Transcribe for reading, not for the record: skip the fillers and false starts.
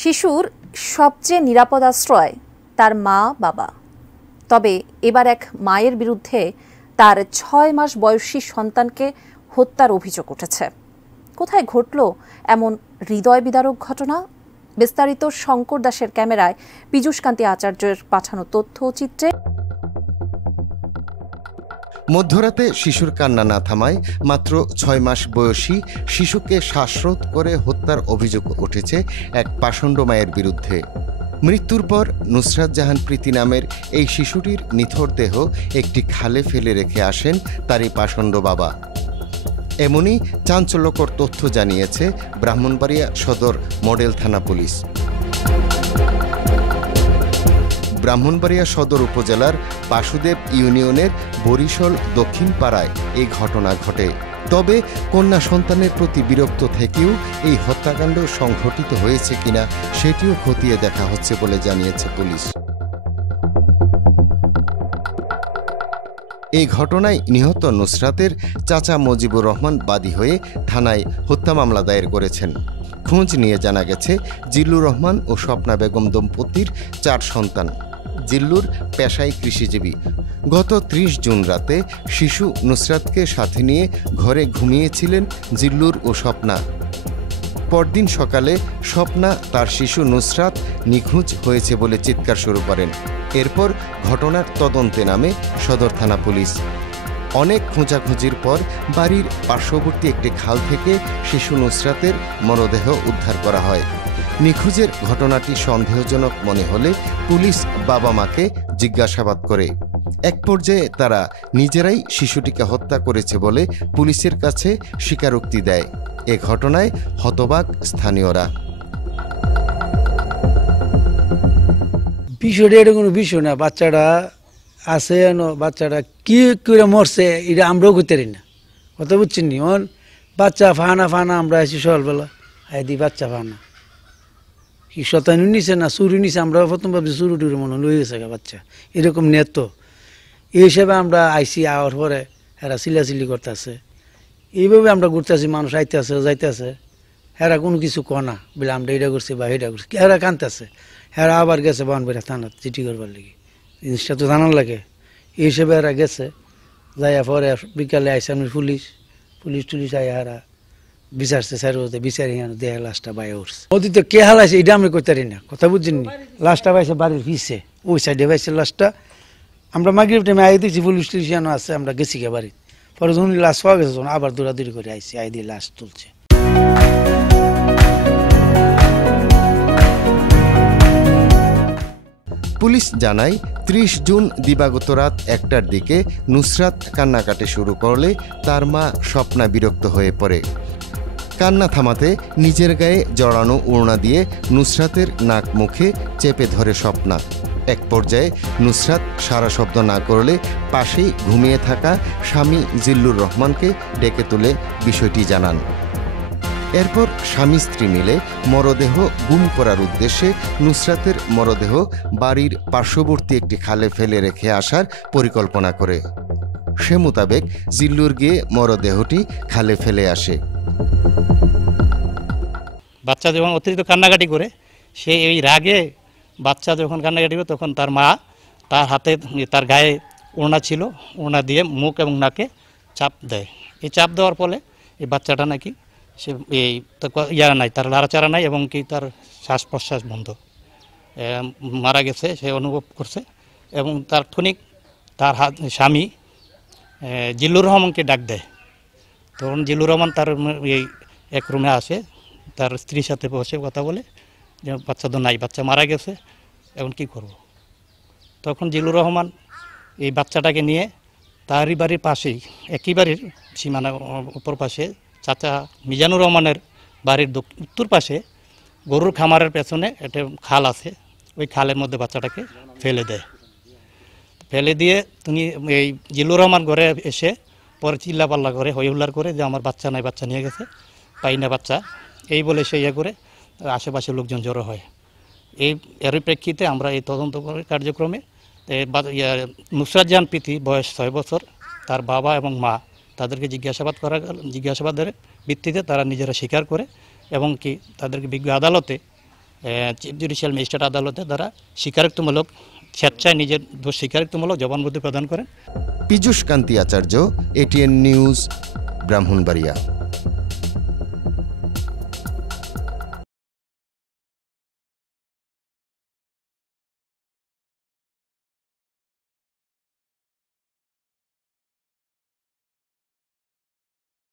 শিশুর সবচেয়ে নিরাপদ আশ্রয় তার মা বাবা। তবে এবার এক মায়ের বিরুদ্ধে তার ৬ মাস বয়সী সন্তানকে হত্যার অভিযোগ উঠেছে। কোথায় ঘটল এমন হৃদয় বিদারক ঘটনা? বিস্তারিত শঙ্কর দাসের ক্যামেরায় পীযূষ কান্তি আচার্যের পাঠানো তথ্য চিত্রে। মধ্যরাতে শিশুর কান্না না থামায় মাত্র ৬ মাস বয়সী শিশুকে শ্বাসরোধ করে হত্যার অভিযোগ উঠেছে এক পাষণ্ড মায়ের বিরুদ্ধে। মৃত্যুর পর নুসরাত জাহান প্রীতি নামের এই শিশুটির নিথর দেহ একটি খালে ফেলে রেখে আসেন তারই পাষণ্ড বাবা। এমনই চাঞ্চল্যকর তথ্য জানিয়েছে ব্রাহ্মণবাড়িয়া সদর মডেল থানা পুলিশ। ব্রাহ্মণবাড়িয়া সদর উপজেলার বাসুদেব ইউনিয়নের বরিশল দক্ষিণ পাড়ায় এই ঘটনা ঘটে। তবে কন্যা সন্তানের প্রতি বিরক্ত থেকেও এই হত্যাকাণ্ড সংঘটিত হয়েছে কিনা সেটিও খতিয়ে দেখা হচ্ছে বলে জানিয়েছে পুলিশ। এই ঘটনায় নিহত নুসরাতের চাচা মুজিবুর রহমান বাদী হয়ে থানায় হত্যা মামলা দায়ের করেছেন। খোঁজ নিয়ে জানা গেছে জিল্লুর রহমান ও স্বপ্না বেগম দম্পতির 4 সন্তান। জিল্লুর পেশায় কৃষিজীবী। গত 30 জুন রাতে শিশু নুসরাতকে সাথে নিয়ে ঘরে ঘুমিয়েছিলেন জিল্লুর ও স্বপ্না। পরদিন সকালে স্বপ্না তার শিশু নুসরাত নিখোঁজ হয়েছে বলে চিৎকার শুরু করেন। এরপর ঘটনার তদন্তে নামে সদর থানা পুলিশ। অনেক খোঁজাখুঁজির পর বাড়ির পার্শ্ববর্তী একটি খাল থেকে শিশু নুসরাতের মরদেহ উদ্ধার করা হয়। নিখোঁজের ঘটনাটি সন্দেহজনক মনে হলে পুলিশ বাবা মাকে জিজ্ঞাসাবাদ করে। এক পর্যায়ে তারা নিজেরাই শিশুটিকে হত্যা করেছে বলে পুলিশের কাছে স্বীকারোক্তি দেয়। এ ঘটনায় হতবাক স্থানীয়রা। বিষয়টা এটা কোনো বিষয় না, বাচ্চাটা আছে, বাচ্চাটা কি করে মরছে এটা আমরাও করতে পারি না, কথা বুঝছেন নি। বাচ্চা ফানা আমরা আছি সকালবেলা দি বাচ্চা ফানা কি শতানু নিছে না চুরি নিছে, আমরা প্রথম ভাবছি চুরি টুরি মনে লই গেছে বাচ্চা, এরকম নেত। এই হিসাবে আমরা আইসি, আওয়ার পরে এরা চিল্লাচিল্লি করতেছে, এইভাবে আমরা ঘুরতেছি, মানুষ আইতেছে যাইতেছে, এরা কোনো কিছু কনা বলে আমরা এটা করছি বা এটা করছি, এরা কানতেছে। এরা আবার গেছে বানবেড়া থানাত চিঠি করবার লাগে, জিনিসটা তো জানার লাগে। এই হিসেবে এরা গেছে, যাইয়া পরে বিকালে আইসে আমি পুলিশ টুলিশ আইয়া এরা বিচারছে, স্যার বিচারি দেয়া লাশটা বাইরে উঠছে। নদীতে কে হালাইছে এটা আমি কইতে পারি না, কথা বুঝছেন নি। লাশটা পাইছে বাড়ির পিছে, ওই সাইডে পাইছে লাশটা। আমরা মাগরিব টাইমে আই দিচ্ছি, পুলিশ টুলিশ আছে, আমরা গেছি গে বাড়ি। পরে যখন লাশ পাওয়া গেছে তখন আবার দৌড়াদৌড়ি করে আইসি, আই দিয়ে লাশ তুলছে। পুলিশ জানায় 30 জুন দিবাগত রাত 1টার দিকে নুসরাত কান্নাকাটি শুরু করলে তার মা স্বপ্না বিরক্ত হয়ে পড়ে। কান্না থামাতে নিজের গায়ে জড়ানো ওড়না দিয়ে নুসরাতের নাক মুখে চেপে ধরে স্বপ্না। এক পর্যায়ে নুসরাত সারা শব্দ না করলে পাশেই ঘুমিয়ে থাকা স্বামী জিল্লুর রহমানকে ডেকে তুলে বিষয়টি জানান। এরপর স্বামী স্ত্রী মিলে মরদেহ গুম করার উদ্দেশ্যে নুসরাতের মরদেহ বাড়ির পার্শ্ববর্তী একটি খালে ফেলে রেখে আসার পরিকল্পনা করে। সে মোতাবেক জিল্লুর গিয়ে মরদেহটি খালে ফেলে আসে। বাচ্চা যখন অতিরিক্ত কান্নাকাটি করে, সে এই রাগে বাচ্চা যখন কান্নাকাটি করে তখন তার মা তার হাতে, তার গায়ে ওড়না ছিল, ওড়না দিয়ে মুখ এবং নাকে চাপ দেয়। এই চাপ দেওয়ার ফলে এই বাচ্চাটা নাকি সে এই নাই, তার লাড়াচাড়া নাই এবং কি তার শ্বাস প্রশ্বাস বন্ধ, মারা গেছে সে অনুভব করছে। এবং তার ক্ষণিক তার স্বামী জিল্লুর রহমানকে ডাক দেয়। তখন জিল্লুর রহমান তার এই এক রুমে আসে, তার স্ত্রীর সাথে বসে কথা বলে যে বাচ্চা তো নাই, বাচ্চা মারা গেছে, এখন কি করব। তখন জিল্লুর রহমান এই বাচ্চাটাকে নিয়ে তারই বাড়ির পাশেই, একই বাড়ির সীমানা উপর পাশে চাচা মিজানুর রহমানের বাড়ির উত্তর পাশে গরুর খামারের পেছনে একটা খাল আছে, ওই খালের মধ্যে বাচ্চাটাকে ফেলে দেয়। ফেলে দিয়ে তুমি এই জিল্লুর রহমান ঘরে এসে পরে চিল্লাপাল্লা করে, হইহুল্লার করে যে আমার বাচ্চা নাই, বাচ্চা নিয়ে গেছে, পাই না বাচ্চা, এই বলে সে করে আশেপাশের লোকজন জড়ো হয়। এর প্রেক্ষিতে আমরা এই তদন্ত কার্যক্রমে নুসরাত জাহান প্রীতি বয়স 6 বছর, তার বাবা এবং মা তাদেরকে জিজ্ঞাসাবাদের ভিত্তিতে তারা নিজেরা স্বীকার করে এবং কি তাদেরকে বিজ্ঞ আদালতে চিফ জুডিশিয়াল ম্যাজিস্ট্রেট আদালতের দ্বারা স্বীকারোক্তিমূলক স্বেচ্ছায় নিজের দোষ স্বীকারোক্তিমূলক জবানবন্দি প্রদান করেন। পীযূষ কান্তি আচার্য, এটিএন নিউজ, ব্রাহ্মণবাড়িয়া।